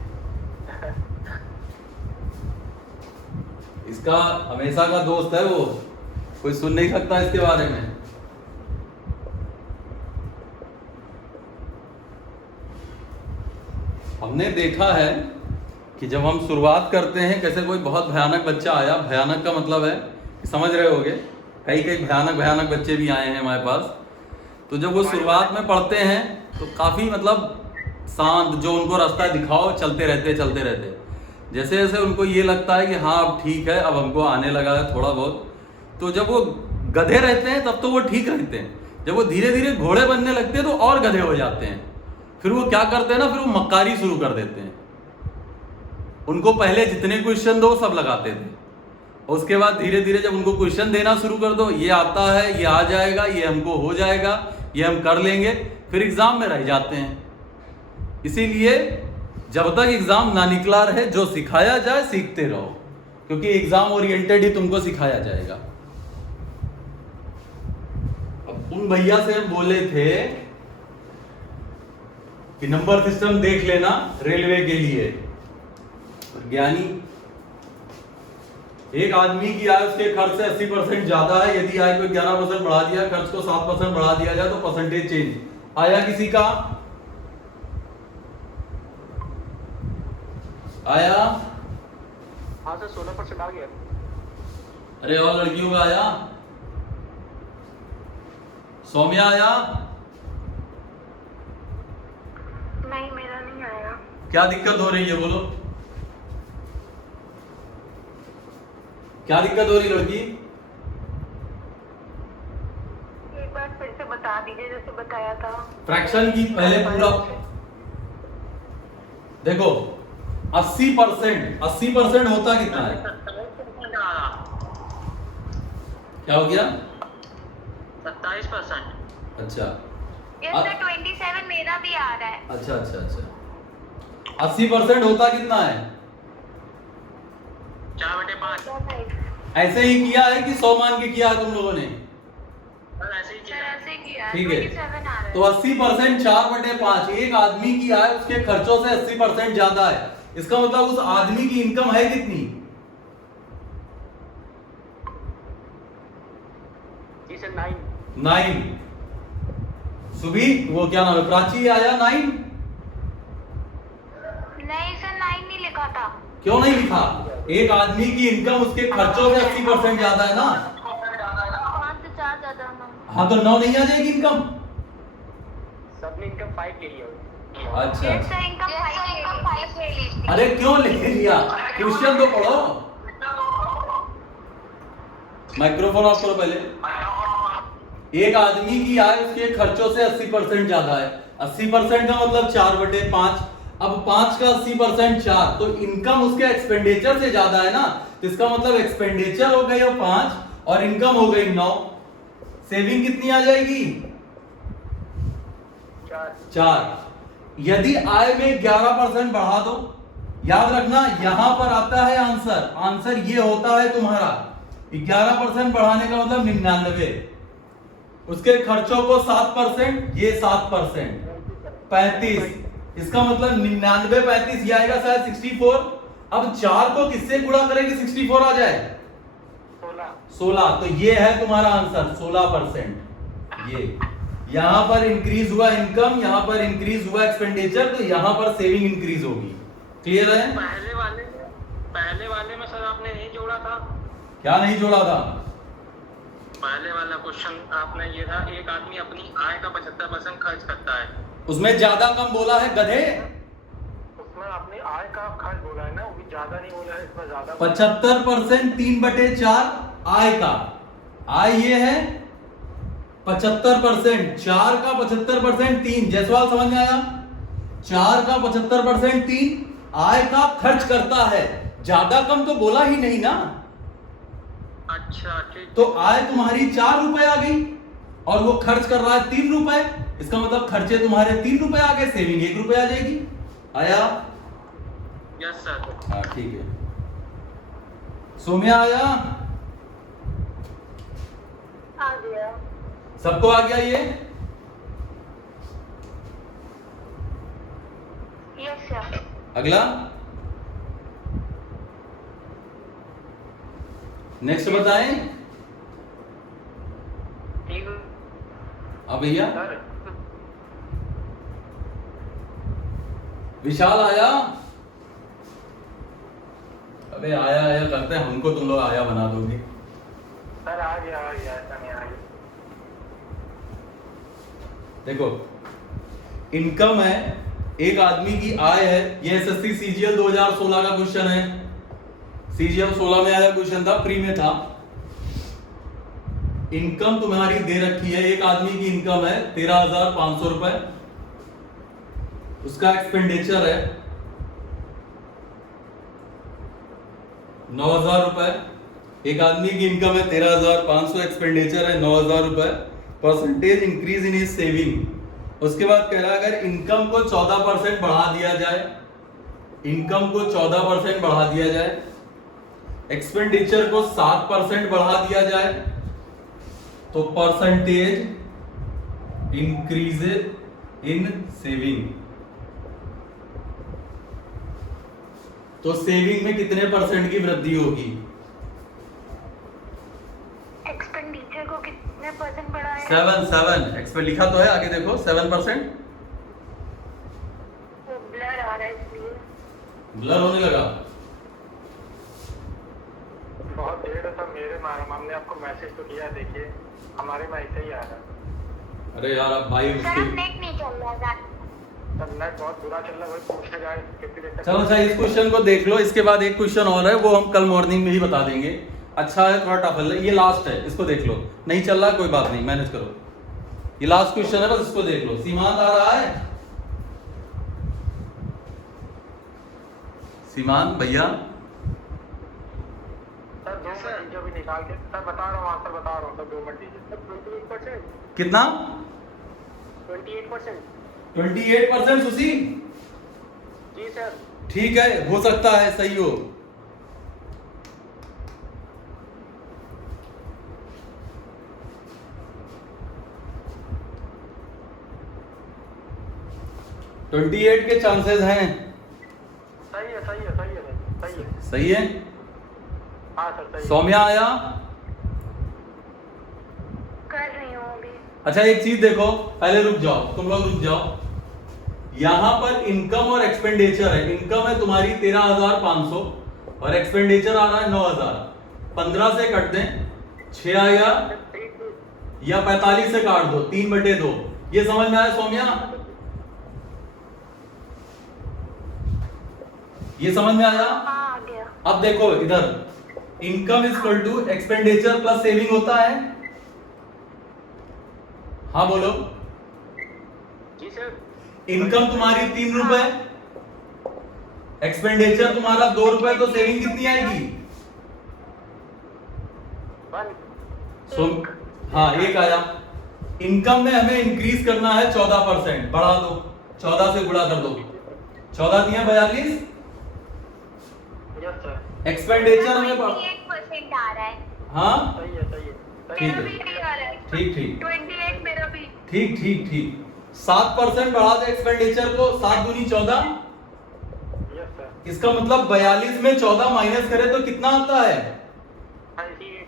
इसका हमेशा का दोस्त है वो, कोई सुन नहीं सकता इसके बारे में। हमने देखा है कि जब हम शुरुआत करते हैं, कैसे कोई बहुत भयानक बच्चा आया, भयानक का मतलब है समझ रहे होगे, कई भयानक बच्चे भी आए हैं हमारे पास। तो जब वो शुरुआत में पढ़ते हैं तो काफ़ी मतलब शांत, जो उनको रास्ता दिखाओ चलते रहते। जैसे जैसे उनको ये लगता है कि हाँ अब ठीक है, अब हमको आने लगा है थोड़ा बहुत, तो जब वो गधे रहते हैं तब तो वो ठीक रहते हैं। जब वो धीरे धीरे घोड़े बनने लगते हैं तो और गधे हो जाते हैं। फिर वो क्या करते हैं ना, फिर वो मक्कारी शुरू कर देते हैं। उनको पहले जितने क्वेश्चन दो सब लगाते थे, उसके बाद धीरे धीरे जब उनको क्वेश्चन देना शुरू कर दो, ये आता है, ये आ जाएगा, ये हमको हो जाएगा, ये हम कर लेंगे, फिर एग्जाम में रह जाते हैं। इसीलिए जब तक एग्जाम ना निकला रहे, जो सिखाया जाए सीखते रहो, क्योंकि एग्जाम ओरिएंटेड ही तुमको सिखाया जाएगा। अब उन भैया से हम बोले थे कि नंबर सिस्टम देख लेना रेलवे के लिए। ज्ञानी, एक आदमी की आय उसके खर्च से 80% ज्यादा है। यदि आय को 11% बढ़ा दिया, खर्च को 7% बढ़ा दिया जाए तो परसेंटेज चेंज आया। किसी का आया? हाँ सर 16% आ गया। अरे और लड़कियों का आया? सौम्या आया? नहीं, मेरा नहीं आया। क्या दिक्कत हो रही है बोलो? क्या दिक्कत हो रही लड़की? एक बार फिर से बता दीजिए जैसे बताया था। फ्रैक्शन की पहले पूरा देखो 80% होता कितना है? 27% आ रहा। क्या हो गया? 27%। अच्छा यस सर 27 मेरा भी आ रहा है। अच्छा अच्छा अच्छा 80% होता कितना है? 4/5। ऐसे ही किया है कि 100 मान के किया है तुम लोगों ने? सर ऐसे ही सर किया है। ऐसे किया है। ठीक है। 27 आ रहा है। तो 80% 4/5 एक आदमी की आय उसके खर्चों से 80% ज्यादा है। इसका मतलब उस आदमी की इनकम है कितनी? जी सर 9। 9। सुबी वो क्या नाम है, प्राची आया 9? नहीं सर 9 नहीं लिखा था। क्यों नहीं लिखा? एक आदमी की इनकम उसके खर्चों से 80% ज्यादा है ना? 5 से 4 ज्यादा ना। हाँ तो 9 नहीं आ जाएगी इनकम? सबने इनकम 5 ले लिया। अच्छा यस सर इनकम 5 ले ली थी। अरे क्यों ले लिया? क्वेश्चन तो पढ़ो। माइक्रोफोन ऑफ करो पहले। एक आदमी की आय उसके खर्चों से 80% ज्यादा है। 80% का मतलब 4/5। अब 5 का 80% 4 तो इनकम उसके एक्सपेंडिचर से ज्यादा है ना? तो इसका मतलब एक्सपेंडिचर हो गई 5 और इनकम हो गई 9। सेविंग कितनी आ जाएगी? 4। यदि आय में 11% बढ़ा दो, याद रखना यहां पर आता है आंसर। आंसर ये होता है तुम्हारा 11% बढ़ाने का मतलब 99। उसके खर्चों को 7%, ये 7% 35। इसका मतलब 99 35 ये आएगा शायद 64। अब 4 को किससे गुणा करेंगे 64 आ जाए? 16। तो ये है तुम्हारा आंसर 16%। ये यहां पर इंक्रीज हुआ इनकम, यहां पर इंक्रीज हुआ एक्सपेंडिचर, तो यहां पर सेविंग इंक्रीज होगी। क्लियर है? पहले वाले में सर आपने नहीं जोड़ा था। क्या नहीं जोड़ा था? पहले वाला क्वेश्चन आपने ये था एक आदमी अपनी आय का 75% खर्च करता है। उसमें ज्यादा कम बोला है गधे। उसमें आपने आय का खर्च बोला है ना, वो भी ज्यादा नहीं बोला है, इसमें ज्यादा 75% 3/4 आय का। आय ये है 75%, 4 का 75% 3। जयसवाल समझ में आया? 4 का 75% 3 आय का खर्च करता है। ज्यादा कम तो बोला ही नहीं ना। अच्छा ठीक। तो आय तुम्हारी 4 रुपए आ गई और वो खर्च कर रहा है 3 रुपए। इसका मतलब खर्चे तुम्हारे 3 रुपए आ गए, सेविंग 1 रुपए आ जाएगी। आया? Yes sir. हाँ ठीक है। सोम्या आया? आ गया। सबको आ गया ये? Yes sir. अगला नेक्स्ट बताएं। ठीक। अब भैया सर विशाल आया? अबे आया आया करते हैं, हमको तुम लोग आया बना दोगे। सर आ गया ऐसा नहीं आ गया। देखो इनकम है, एक आदमी की आय है। ये एसएससी सीजीएल 2016 का क्वेश्चन है। सीजीएल 16 में आया क्वेश्चन था, प्री में था। इनकम तुम्हारी दे रखी है, एक आदमी की इनकम है 13,500 रुपए। उसका एक्सपेंडिचर है 9,000 रुपए। एक आदमी की इनकम है 13,500, एक्सपेंडिचर है 9,000 रुपए। Percentage increase in his saving. उसके बाद कह रहा है अगर इनकम को 14% बढ़ा दिया जाए, इनकम को 14% बढ़ा दिया जाए, एक्सपेंडिचर को 7% बढ़ा दिया जाए, तो परसेंटेज इंक्रीज इन सेविंग। तो सेविंग में कितने परसेंट की वृद्धि होगी? एक्सपेंडिचर को कितने परसेंट बढ़ाया? 7 एक्सपेंड लिखा तो है आगे देखो 7%। वो ब्लर आ रहा है इसलिए। ब्लर होने लगा। बहुत देर है सर, मेरे हमने आपको मैसेज तो किया, देखिए हमारे में ऐसे ही आ रहा है। अरे यार अब भाई सर उसकी नेट नहीं चल रहा है। सर नेट बहुत बुरा चल रहा है, वही पूछने जाए कितनी देर तक। चलो अच्छा इस क्वेश्चन को देख लो, इसके बाद एक क्वेश्चन और है वो हम कल मॉर्निंग में ही बता देंगे। अच्छा है, थोड़ा टफ है, ये लास्ट है, इसको देख लो। नहीं चल रहा कोई बात नहीं, मैनेज करो। ये लास्ट क्वेश्चन है, बस इसको देख लो। सीमांत आ रहा है? सीमांत भैया सर 2 मिनट दीजिए अभी निकाल के, सर बता रहा हूँ आंसर बता रहा हूँ, सर 2 मिनट दीजिए। सर 28%। कितना? 28%। 28% सुशी? जी सर। ठीक है, हो सकता है सही हो। ट्वेंटी 28 के चांसेस हैं। सही है सही है सही है सर, सही है। सही है। हाँ सर सही है। सौम्या आया? कर रही हूँ अभी। अच्छा एक चीज देखो, पहले रुक जाओ, तुम लोग रुक जाओ। यहां पर इनकम और एक्सपेंडिचर है। इनकम है तुम्हारी 13,500 और एक्सपेंडिचर आ रहा है 9,000। 15 से कट दें, 6 आया, या 45 से काट दो, 3/2। ये समझ में आया सौम्या? ये समझ में आया? हाँ आ गया। अब देखो इधर, income is equal to expenditure plus saving होता है। हाँ बोलो। जी सर। इनकम तुम्हारी 3 रुपए, एक्सपेंडिचर तुम्हारा 2 रुपए, तो सेविंग कितनी आएगी? सो हाँ 1 आया। इनकम में हमें इंक्रीज करना है 14%, बढ़ा दो, 14 से गुणा कर दो, 14 दिया 42। Yes sir. एक्सपेंडिचर हमें 28% आ रहा है। हाँ सही है सही है ठीक मेरा है। भी यही आ रहा है। ठीक ठीक 28 मेरा भी। ठीक ठीक ठीक। 7% बढ़ा दे एक्सपेंडिचर को, 7 दूनी 14। Yes sir. इसका मतलब 42 में 14 माइनस करें तो कितना आता है? 28।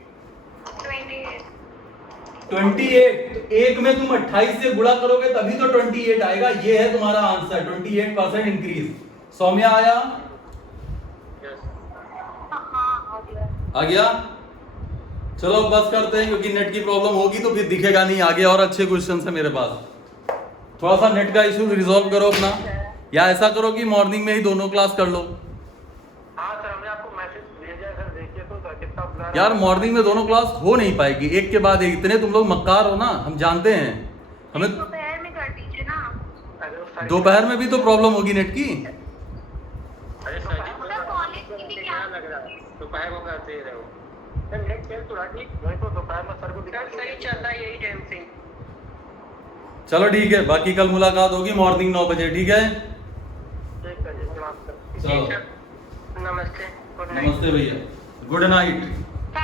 28। एक में तुम 28 से गुणा करोगे तभी तो 28 आएगा। ये है तुम्हारा आंसर, 28% इंक्रीज। सौम्या आया? हाँ आ गया। आ गया? चलो अब बस करते हैं, क्योंकि नेट की प्रॉब्लम होगी तो फिर दिखेगा नहीं आगे। और अच्छे क्वेश्चन है मेरे पास। थोड़ा सा नेट का इशू रिजॉल्व करो अपना, या ऐसा करो कि मॉर्निंग में ही दोनों क्लास कर लो। हाँ सर, हमने आपको मैसेज भेजा है सर, देखिए तो सर कितना ब्लर। यार मॉर्निंग में दोनों क्लास हो नहीं पाएगी, एक के बाद एक। इतने तुम लोग मक्कार हो ना, हम जानते हैं। हमें दोपहर में कर दीजिए ना। दोपहर में भी तो प्रॉब्लम होगी नेट की। अरे सर जी सर कॉलेज की भी क्या? क्या लग रहा है दोपहर को करते रहो। सर नेट चल तो रहा ठीक, वही तो दोपहर में सर को सर सही चल रहा है यही टाइम से। चलो ठीक है, बाकी कल मुलाकात होगी मॉर्निंग 9 बजे, ठीक है? ठीक है जी, प्रणाम सर। चलो नमस्ते, गुड नाइट। नमस्ते भैया, गुड नाइट।